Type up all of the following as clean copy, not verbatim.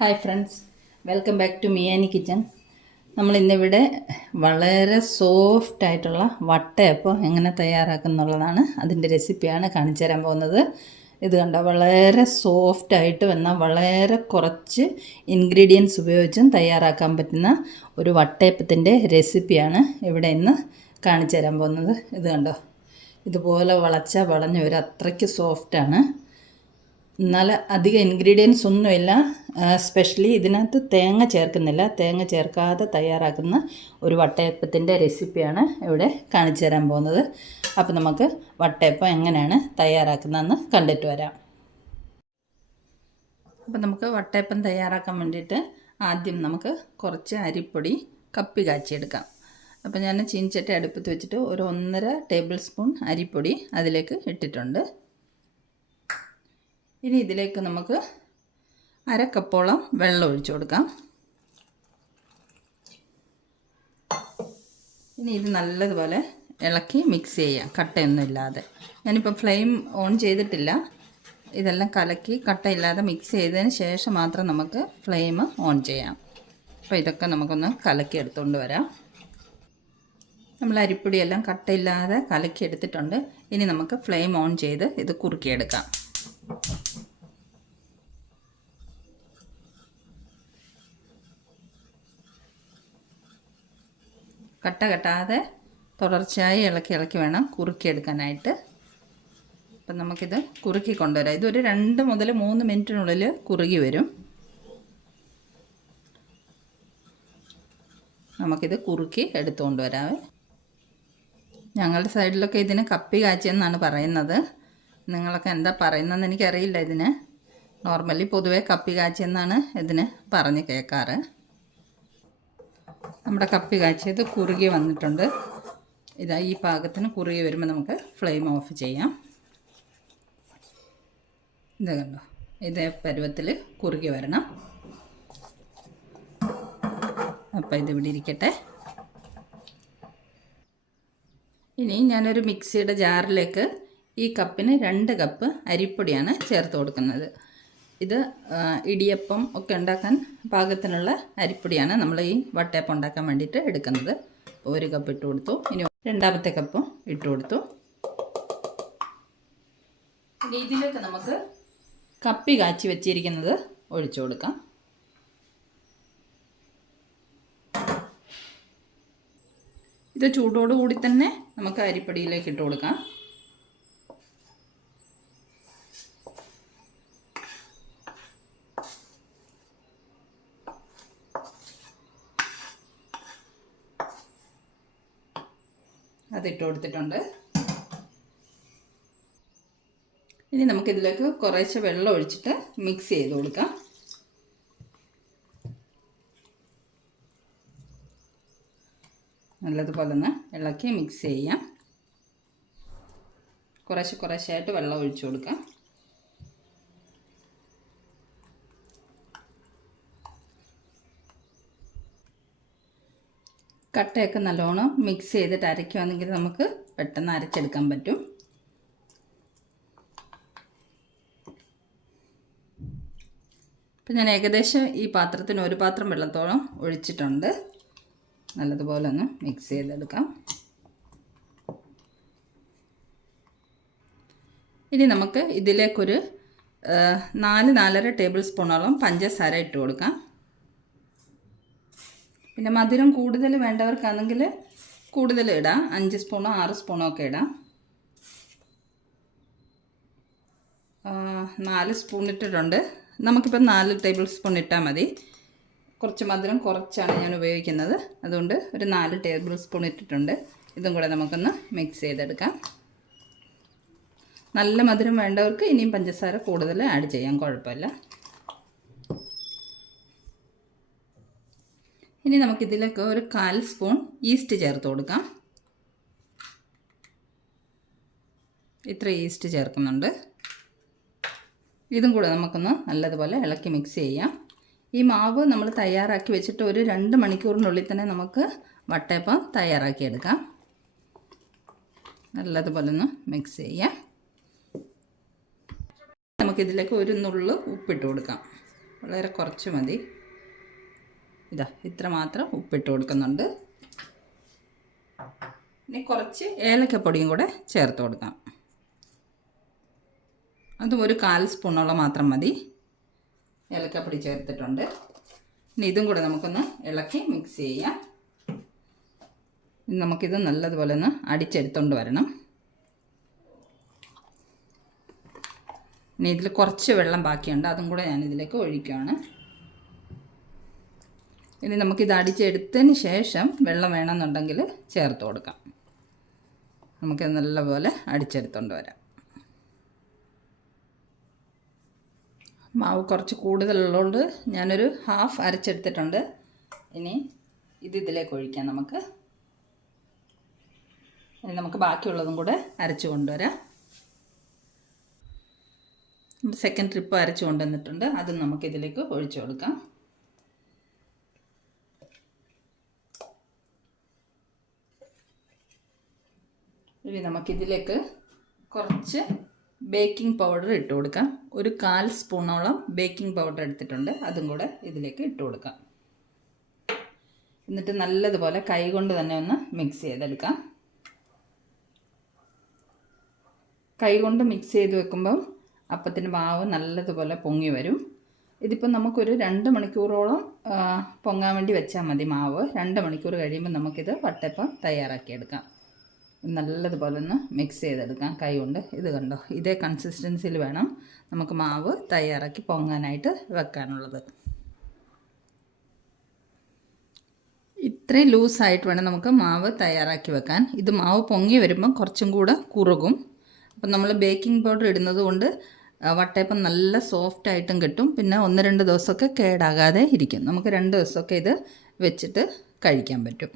Hi friends, welcome back to Miyani kitchen. നമ്മളിന്നിവിടെ വളരെ soft ആയിട്ടുള്ള വട്ടയപ്പം എങ്ങനെ തയ്യാറാക്കുന്നുള്ളതാണ്, അതിൻ്റെ റെസിപ്പിയാണ് കാണിച്ചു തരാൻ പോകുന്നത്. ഇത് കണ്ടോ, വളരെ സോഫ്റ്റായിട്ട് എന്നാൽ വളരെ കുറച്ച് ഇൻഗ്രീഡിയൻസ് ഉപയോഗിച്ചും തയ്യാറാക്കാൻ പറ്റുന്ന ഒരു വട്ടയപ്പത്തിൻ്റെ റെസിപ്പിയാണ് ഇവിടെ ഇന്ന് കാണിച്ചു തരാൻ പോകുന്നത്. ഇത് കണ്ടോ, ഇതുപോലെ വളഞ്ഞ ഒരു അത്രയ്ക്ക് സോഫ്റ്റാണ്. എന്നാൽ അധികം ഇൻഗ്രീഡിയൻസ് ഒന്നുമില്ല. സ്പെഷ്യലി ഇതിനകത്ത് തേങ്ങ ചേർക്കുന്നില്ല. തേങ്ങ ചേർക്കാതെ തയ്യാറാക്കുന്ന ഒരു വട്ടയപ്പത്തിൻ്റെ റെസിപ്പിയാണ് ഇവിടെ കാണിച്ചു തരാൻ പോകുന്നത്. അപ്പോൾ നമുക്ക് വട്ടയപ്പം എങ്ങനെയാണ് തയ്യാറാക്കുന്നതെന്ന് കണ്ടിട്ട് വരാം. അപ്പോൾ നമുക്ക് വട്ടയപ്പം തയ്യാറാക്കാൻ വേണ്ടിയിട്ട് ആദ്യം നമുക്ക് കുറച്ച് അരിപ്പൊടി കപ്പി കാച്ചിയെടുക്കാം. അപ്പോൾ ഞാൻ ചീനിച്ചട്ടി അടുപ്പത്ത് വെച്ചിട്ട് ഒരു 1.5 ടേബിൾ സ്പൂൺ അരിപ്പൊടി അതിലേക്ക് ഇട്ടിട്ടുണ്ട്. ഇനി ഇതിലേക്ക് നമുക്ക് 1/2 കപ്പോളം വെള്ളം ഒഴിച്ചു കൊടുക്കാം. ഇനി ഇത് നല്ലതുപോലെ ഇളക്കി മിക്സ് ചെയ്യാം, കട്ടയൊന്നും ഇല്ലാതെ. ഞാനിപ്പോൾ ഫ്ലെയിം ഓൺ ചെയ്തിട്ടില്ല. ഇതെല്ലാം കലക്കി കട്ടയില്ലാതെ മിക്സ് ചെയ്തതിന് ശേഷം മാത്രം നമുക്ക് ഫ്ലെയിം ഓൺ ചെയ്യാം. അപ്പോൾ ഇതൊക്കെ നമുക്കൊന്ന് കലക്കി എടുത്തുകൊണ്ട് വരാം. നമ്മൾ അരിപ്പൊടിയെല്ലാം കട്ടയില്ലാതെ കലക്കി എടുത്തിട്ടുണ്ട്. ഇനി നമുക്ക് ഫ്ലെയിം ഓൺ ചെയ്ത് ഇത് കുറുക്കിയെടുക്കാം. കട്ട കെട്ടാതെ തുടർച്ചയായി ഇളക്കി വേണം കുറുക്കിയെടുക്കാനായിട്ട്. അപ്പം നമുക്കിത് കുറുക്കി കൊണ്ടുവരാം. ഇതൊരു 2 മുതൽ 3 മിനിറ്റിനുള്ളിൽ കുറുകി വരും. നമുക്കിത് കുറുക്കി എടുത്തുകൊണ്ട് വരാവേ. ഞങ്ങളുടെ സൈഡിലൊക്കെ ഇതിന് കപ്പി കാച്ചിയെന്നാണ് പറയുന്നത്. നിങ്ങളൊക്കെ എന്താ പറയുന്നതെന്ന് എനിക്കറിയില്ല. ഇതിന് നോർമലി പൊതുവെ കപ്പി കാച്ചിയെന്നാണ് ഇതിന് പറഞ്ഞ് കേൾക്കാറ്. നമ്മുടെ കപ്പി കാച്ചിയത് കുറുകി വന്നിട്ടുണ്ട്. ഇതാ ഈ പാകത്തിന് കുറുകി വരുമ്പോൾ നമുക്ക് ഫ്ലെയിം ഓഫ് ചെയ്യാം. ഇത് കണ്ടോ, ഇതേ പരുവത്തിൽ കുറുകി വരണം. അപ്പോൾ ഇതിവിടെ ഇരിക്കട്ടെ. ഇനി ഞാനൊരു മിക്സിയുടെ ജാറിലേക്ക് ഈ കപ്പിന് 2 കപ്പ് അരിപ്പൊടിയാണ് ചേർത്ത് കൊടുക്കുന്നത്. ഇത് ഇടിയപ്പം ഒക്കെ ഉണ്ടാക്കാൻ പാകത്തിനുള്ള അരിപ്പൊടിയാണ് നമ്മൾ ഈ വട്ടയപ്പം ഉണ്ടാക്കാൻ വേണ്ടിയിട്ട് എടുക്കുന്നത്. 1 കപ്പ് ഇട്ട് കൊടുത്തു. ഇനി 2ാമത്തെ കപ്പും ഇട്ട് കൊടുത്തു. ഇനി ഇതിലേക്ക് നമുക്ക് കപ്പി കാച്ചി വെച്ചിരിക്കുന്നത് ഒഴിച്ചു കൊടുക്കാം. ഇത് ചൂടോടുകൂടി തന്നെ നമുക്ക് അരിപ്പൊടിയിലേക്ക് ഇട്ട് കൊടുക്കാം. അതിട്ട് കൊടുത്തിട്ടുണ്ട്. ഇനി നമുക്കിതിലേക്ക് കുറേശ്ശെ വെള്ളം ഒഴിച്ചിട്ട് മിക്സ് ചെയ്ത് കൊടുക്കാം. നല്ലതുപോലെ ഒന്ന് ഇളക്കി മിക്സ് ചെയ്യാം. കുറേശ്ശെയായിട്ട് വെള്ളം ഒഴിച്ചു കൊടുക്കാം. കട്ടയൊക്കെ നല്ലോണം മിക്സ് ചെയ്തിട്ട് അരയ്ക്കുകയാണെങ്കിൽ നമുക്ക് പെട്ടെന്ന് അരച്ചെടുക്കാൻ പറ്റും. ഇപ്പം ഞാൻ ഏകദേശം ഈ പാത്രത്തിന് 1 പാത്രം വെള്ളത്തോളം ഒഴിച്ചിട്ടുണ്ട്. നല്ലതുപോലെ ഒന്ന് മിക്സ് ചെയ്തെടുക്കാം. ഇനി നമുക്ക് ഇതിലേക്കൊരു 4-4.5 ടേബിൾ സ്പൂണോളം പഞ്ചസാര ഇട്ട് കൊടുക്കാം. പിന്നെ മധുരം കൂടുതൽ വേണ്ടവർക്കാണെങ്കിൽ കൂടുതൽ ഇടാം. 5 സ്പൂണോ 6 സ്പൂണോ ഒക്കെ ഇടാം. 4 സ്പൂൺ ഇട്ടിട്ടുണ്ട്. നമുക്കിപ്പോൾ 4 ടേബിൾ സ്പൂൺ ഇട്ടാൽ മതി. കുറച്ച് മധുരം കുറച്ചാണ് ഞാൻ ഉപയോഗിക്കുന്നത്. അതുകൊണ്ട് ഒരു 4 ടേബിൾ സ്പൂൺ ഇട്ടിട്ടുണ്ട്. ഇതും കൂടെ നമുക്കൊന്ന് മിക്സ് ചെയ്തെടുക്കാം. നല്ല മധുരം വേണ്ടവർക്ക് ഇനിയും പഞ്ചസാര കൂടുതൽ ആഡ് ചെയ്യാം, കുഴപ്പമില്ല. ഇനി നമുക്കിതിലേക്ക് ഒരു 1/4 സ്പൂൺ ഈസ്റ്റ് ചേർത്ത് കൊടുക്കാം. ഇത്ര ഈസ്റ്റ് ചേർക്കുന്നുണ്ട്. ഇതും കൂടെ നമുക്കൊന്ന് നല്ലതുപോലെ ഇളക്കി മിക്സ് ചെയ്യാം. ഈ മാവ് നമ്മൾ തയ്യാറാക്കി വെച്ചിട്ട് ഒരു 2 മണിക്കൂറിനുള്ളിൽ തന്നെ നമുക്ക് വട്ടയപ്പം തയ്യാറാക്കിയെടുക്കാം. നല്ലതുപോലെ ഒന്ന് മിക്സ് ചെയ്യാം. നമുക്കിതിലേക്ക് ഒരു നുള്ളു ഉപ്പിട്ട് കൊടുക്കാം. വളരെ കുറച്ച് മതി. ഇതാ ഇത്ര മാത്രം ഉപ്പിട്ട് കൊടുക്കുന്നുണ്ട്. ഇനി കുറച്ച് ഏലക്കപ്പൊടിയും കൂടെ ചേർത്ത് കൊടുക്കാം. അതും ഒരു 1/4 സ്പൂണോളം മാത്രം മതി. ഏലക്കപ്പൊടി ചേർത്തിട്ടുണ്ട്. ഇനി ഇതും കൂടെ നമുക്കൊന്ന് ഇളക്കി മിക്സ് ചെയ്യാം. നമുക്കിത് നല്ലതുപോലെ ഒന്ന് അടിച്ചെടുത്തുകൊണ്ട് വരണം. ഇനി ഇതിൽ കുറച്ച് വെള്ളം ബാക്കിയുണ്ട്, അതും കൂടെ ഞാനിതിലേക്ക് ഒഴിക്കുകയാണ്. ഇനി നമുക്കിത് അടിച്ചെടുത്തതിന് ശേഷം വെള്ളം വേണമെന്നുണ്ടെങ്കിൽ ചേർത്ത് കൊടുക്കാം. നമുക്കിത് നല്ലപോലെ അടിച്ചെടുത്തുകൊണ്ട് വരാം. മാവ് കുറച്ച് കൂടുതലുള്ളതുകൊണ്ട് ഞാനൊരു 1/2 അരച്ചെടുത്തിട്ടുണ്ട്. ഇനി ഇതിലേക്ക് ഒഴിക്കാം നമുക്ക്. ഇനി നമുക്ക് ബാക്കിയുള്ളതും കൂടെ അരച്ച് കൊണ്ടുവരാം. സെക്കൻഡ് ട്രിപ്പ് അരച്ച് കൊണ്ടുവന്നിട്ടുണ്ട്, അതും നമുക്കിതിലേക്ക് ഒഴിച്ചു കൊടുക്കാം. ഇനി നമുക്കിതിലേക്ക് കുറച്ച് ബേക്കിംഗ് പൗഡർ ഇട്ട് കൊടുക്കാം. ഒരു 1/4 സ്പൂണോളം ബേക്കിംഗ് പൗഡർ എടുത്തിട്ടുണ്ട്, അതും കൂടെ ഇതിലേക്ക് ഇട്ട് കൊടുക്കാം. എന്നിട്ട് നല്ലതുപോലെ കൈ കൊണ്ട് തന്നെ ഒന്ന് മിക്സ് ചെയ്തെടുക്കാം. കൈ കൊണ്ട് മിക്സ് ചെയ്ത് വെക്കുമ്പം അപ്പത്തിൻ്റെ മാവ് നല്ലതുപോലെ പൊങ്ങി വരും. ഇതിപ്പോൾ നമുക്കൊരു 2 മണിക്കൂറോളം പൊങ്ങാൻ വേണ്ടി വെച്ചാൽ മതി മാവ്. 2 മണിക്കൂർ കഴിയുമ്പോൾ നമുക്കിത് വട്ടയപ്പം തയ്യാറാക്കിയെടുക്കാം. നല്ലതുപോലെ ഒന്ന് മിക്സ് ചെയ്തെടുക്കാം കൈ കൊണ്ട്. ഇത് കണ്ടോ, ഇതേ കൺസിസ്റ്റൻസിയിൽ വേണം നമുക്ക് മാവ് തയ്യാറാക്കി പൊങ്ങാനായിട്ട് വെക്കാനുള്ളത്. ഇത്രയും ലൂസായിട്ട് വേണം നമുക്ക് മാവ് തയ്യാറാക്കി വെക്കാൻ. ഇത് മാവ് പൊങ്ങി വരുമ്പം കുറച്ചും കൂടെ കുറുകും. അപ്പം നമ്മൾ ബേക്കിംഗ് പൗഡർ ഇടുന്നത് കൊണ്ട് വട്ടയപ്പം നല്ല സോഫ്റ്റായിട്ടും കിട്ടും. പിന്നെ 1-2 ദിവസമൊക്കെ കേടാകാതെ ഇരിക്കും. നമുക്ക് 2 ദിവസമൊക്കെ ഇത് വെച്ചിട്ട് കഴിക്കാൻ പറ്റും.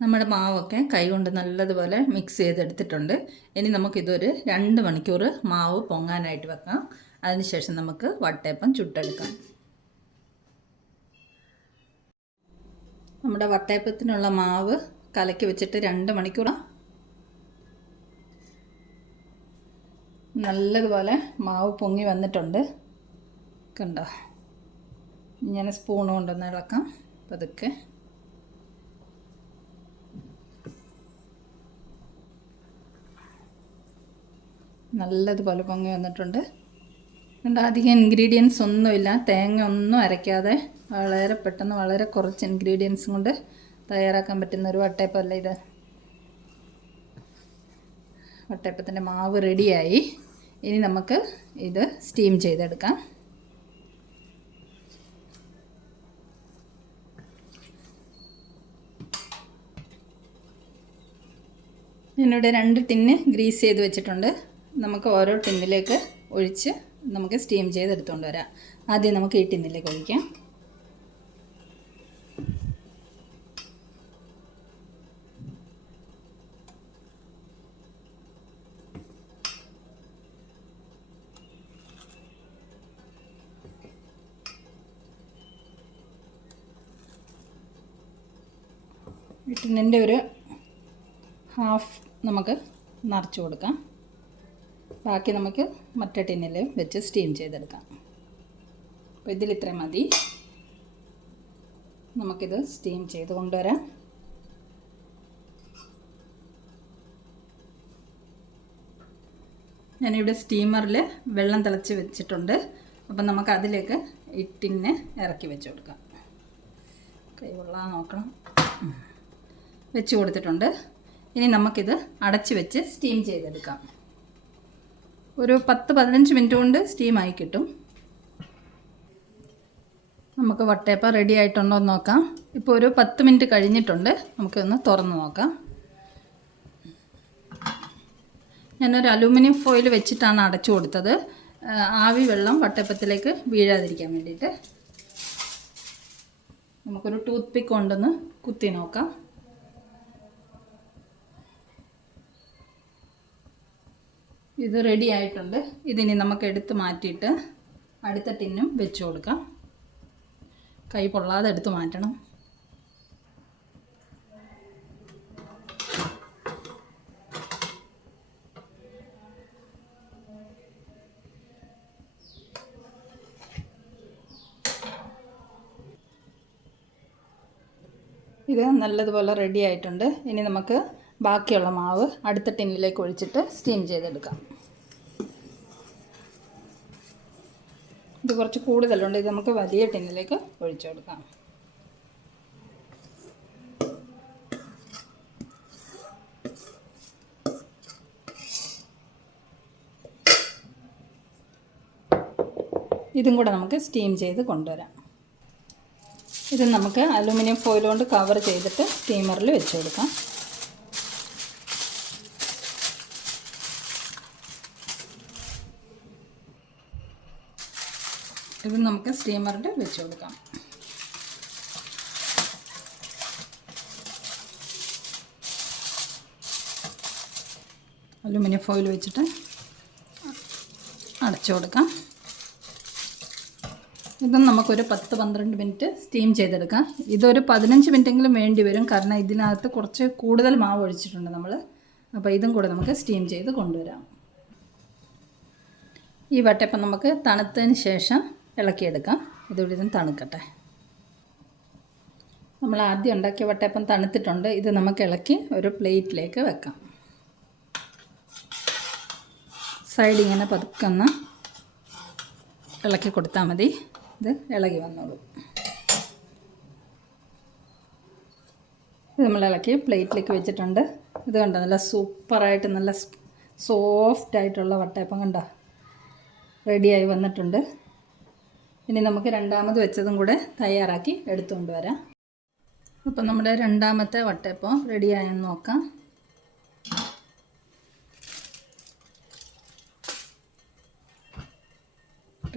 നമ്മുടെ മാവൊക്കെ കൈകൊണ്ട് നല്ലതുപോലെ മിക്സ് ചെയ്തെടുത്തിട്ടുണ്ട്. ഇനി നമുക്കിതൊരു 2 മണിക്കൂർ മാവ് പൊങ്ങാനായിട്ട് വെക്കാം. അതിനുശേഷം നമുക്ക് വട്ടയപ്പം ചുട്ടെടുക്കാം. നമ്മുടെ വട്ടയപ്പത്തിനുള്ള മാവ് കലക്കി വെച്ചിട്ട് 2 മണിക്കൂറാണ്. നല്ലതുപോലെ മാവ് പൊങ്ങി വന്നിട്ടുണ്ട്, കണ്ടോ. ഞാൻ സ്പൂൺ കൊണ്ടൊന്ന് ഇളക്കാം പതുക്കെ. നല്ലതുപോലെ പൊങ്ങി വന്നിട്ടുണ്ട്. കണ്ടോ, അധികം ഇൻഗ്രീഡിയൻസ് ഒന്നുമില്ല, തേങ്ങ ഒന്നും അരയ്ക്കാതെ വളരെ പെട്ടെന്ന് വളരെ കുറച്ച് ഇൻഗ്രീഡിയൻസും കൊണ്ട് തയ്യാറാക്കാൻ പറ്റുന്ന ഒരു വട്ടയപ്പമല്ല ഇത്. വട്ടയപ്പത്തിൻ്റെ മാവ് റെഡിയായി. ഇനി നമുക്ക് ഇത് സ്റ്റീം ചെയ്തെടുക്കാം. ഞാനിവിടെ 2 ടിന്ന് ഗ്രീസ് ചെയ്ത് വെച്ചിട്ടുണ്ട്. നമുക്ക് ഓരോ ടിന്നിലേക്ക് ഒഴിച്ച് നമുക്ക് സ്റ്റീം ചെയ്തെടുത്തുകൊണ്ട് വരാം. ആദ്യം നമുക്ക് ഈ ടിന്നിലേക്ക് ഒഴിക്കാം. ടിന്നിൻ്റെ ഒരു 1/2 നമുക്ക് നിറച്ച് കൊടുക്കാം. ബാക്കി നമുക്ക് മറ്റേ ടിന്നിൽ വെച്ച് സ്റ്റീം ചെയ്തെടുക്കാം. അപ്പോൾ ഇതിൽ ഇത്രയും മതി. നമുക്കിത് സ്റ്റീം ചെയ്ത് കൊണ്ടുവരാം. ഞാനിവിടെ സ്റ്റീമറിൽ വെള്ളം തിളച്ച് വെച്ചിട്ടുണ്ട്. അപ്പം നമുക്ക് അതിലേക്ക് ഈ ടിന്ന് ഇറക്കി വെച്ച് കൊടുക്കാം. കൈ കൊള്ളാൻ നോക്കണം. വെച്ച് കൊടുത്തിട്ടുണ്ട്. ഇനി നമുക്കിത് അടച്ച് വെച്ച് സ്റ്റീം ചെയ്തെടുക്കാം. ഒരു 10-15 മിനിറ്റ് കൊണ്ട് സ്റ്റീമായി കിട്ടും. നമുക്ക് വട്ടയപ്പം റെഡി ആയിട്ടുണ്ടോ എന്ന് നോക്കാം. ഇപ്പോൾ ഒരു 10 മിനിറ്റ് കഴിഞ്ഞിട്ടുണ്ട്. നമുക്കൊന്ന് തുറന്ന് നോക്കാം. ഞാനൊരു അലൂമിനിയം ഫോയിൽ വെച്ചിട്ടാണ് അടച്ചു കൊടുത്തത്, ആവി വെള്ളം വട്ടയപ്പത്തിലേക്ക് വീഴാതിരിക്കാൻ വേണ്ടിയിട്ട്. നമുക്കൊരു ടൂത്ത് പിക്ക് കൊണ്ടൊന്ന് കുത്തി നോക്കാം. ഇത് റെഡി ആയിട്ടുണ്ട്. ഇതിനി നമുക്ക് എടുത്ത് മാറ്റിയിട്ട് അടുത്ത ടിന്നും വെച്ച് കൊടുക്കാം. കൈ പൊള്ളാതെ എടുത്ത് മാറ്റണം. ഇത് നല്ലതുപോലെ റെഡി ആയിട്ടുണ്ട്. ഇനി നമുക്ക് ബാക്കിയുള്ള മാവ് അടുത്ത ടിന്നിലേക്ക് ഒഴിച്ചിട്ട് സ്റ്റീം ചെയ്തെടുക്കാം. ഇത് കുറച്ച് കൂടുതലുണ്ട്. ഇത് നമുക്ക് വലിയ ടിന്നിലേക്ക് ഒഴിച്ചു കൊടുക്കാം. ഇതും കൂടെ നമുക്ക് സ്റ്റീം ചെയ്ത് കൊണ്ടുവരാം. ഇത് നമുക്ക് അലുമിനിയം ഫോയിൽ കൊണ്ട് കവർ ചെയ്തിട്ട് സ്റ്റീമറിൽ വെച്ച് കൊടുക്കാം. ഇത് നമുക്ക് സ്റ്റീമറിൽ വെച്ച് കൊടുക്കാം. അലുമിനിയം ഫോയിൽ വെച്ചിട്ട് അടച്ചു കൊടുക്കാം. ഇതും നമുക്കൊരു 10-12 മിനിറ്റ് സ്റ്റീം ചെയ്തെടുക്കാം. ഇതൊരു 15 മിനിറ്റെങ്കിലും വേണ്ടി വരും, കാരണം ഇതിനകത്ത് കുറച്ച് കൂടുതൽ മാവ് ഒഴിച്ചിട്ടുണ്ട് നമ്മൾ. അപ്പോൾ ഇതും കൂടെ നമുക്ക് സ്റ്റീം ചെയ്ത് കൊണ്ടുവരാം. ഈ വട്ടയപ്പം നമുക്ക് തണുത്തതിന് ശേഷം ഇളക്കിയെടുക്കാം. ഇതുകൂടി ഇതും തണുക്കട്ടെ. നമ്മൾ ആദ്യം ഉണ്ടാക്കിയ വട്ടയപ്പം തണുത്തിട്ടുണ്ട്. ഇത് നമുക്ക് ഇളക്കി ഒരു പ്ലേറ്റിലേക്ക് വെക്കാം. സൈഡ് ഇങ്ങനെ പതുക്കൊന്ന് ഇളക്കി കൊടുത്താൽ മതി. ഇത് ഇളകി വന്നോളൂ. ഇത് നമ്മൾ ഇളക്കി പ്ലേറ്റിലേക്ക് വെച്ചിട്ടുണ്ട്. ഇത് കണ്ടോ, നല്ല സൂപ്പറായിട്ട് നല്ല സോഫ്റ്റായിട്ടുള്ള വട്ടയപ്പം കണ്ടോ റെഡിയായി വന്നിട്ടുണ്ട്. ഇനി നമുക്ക് രണ്ടാമത് വെച്ചതും കൂടെ തയ്യാറാക്കി എടുത്തുകൊണ്ട് വരാം. അപ്പം നമ്മുടെ രണ്ടാമത്തെ വട്ടയപ്പം റെഡിയായെന്ന് നോക്കാം.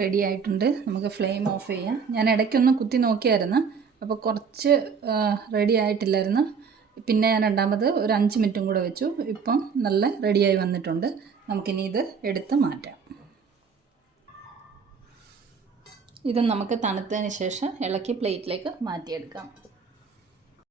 റെഡി ആയിട്ടുണ്ട്. നമുക്ക് ഫ്ലെയിം ഓഫ് ചെയ്യാം. ഞാൻ ഇടയ്ക്കൊന്ന് കുത്തി നോക്കിയായിരുന്നു, അപ്പോൾ കുറച്ച് റെഡി ആയിട്ടില്ലായിരുന്നു. പിന്നെ ഞാൻ രണ്ടാമത് ഒരു 5 മിനിറ്റും കൂടെ വെച്ചു. ഇപ്പം നല്ല റെഡിയായി വന്നിട്ടുണ്ട്. നമുക്കിനി ഇത് എടുത്ത് മാറ്റാം. ഇത് നമുക്ക് തണുത്തതിന് ശേഷം ഇളക്കി പ്ലേറ്റിലേക്ക് മാറ്റിയെടുക്കാം.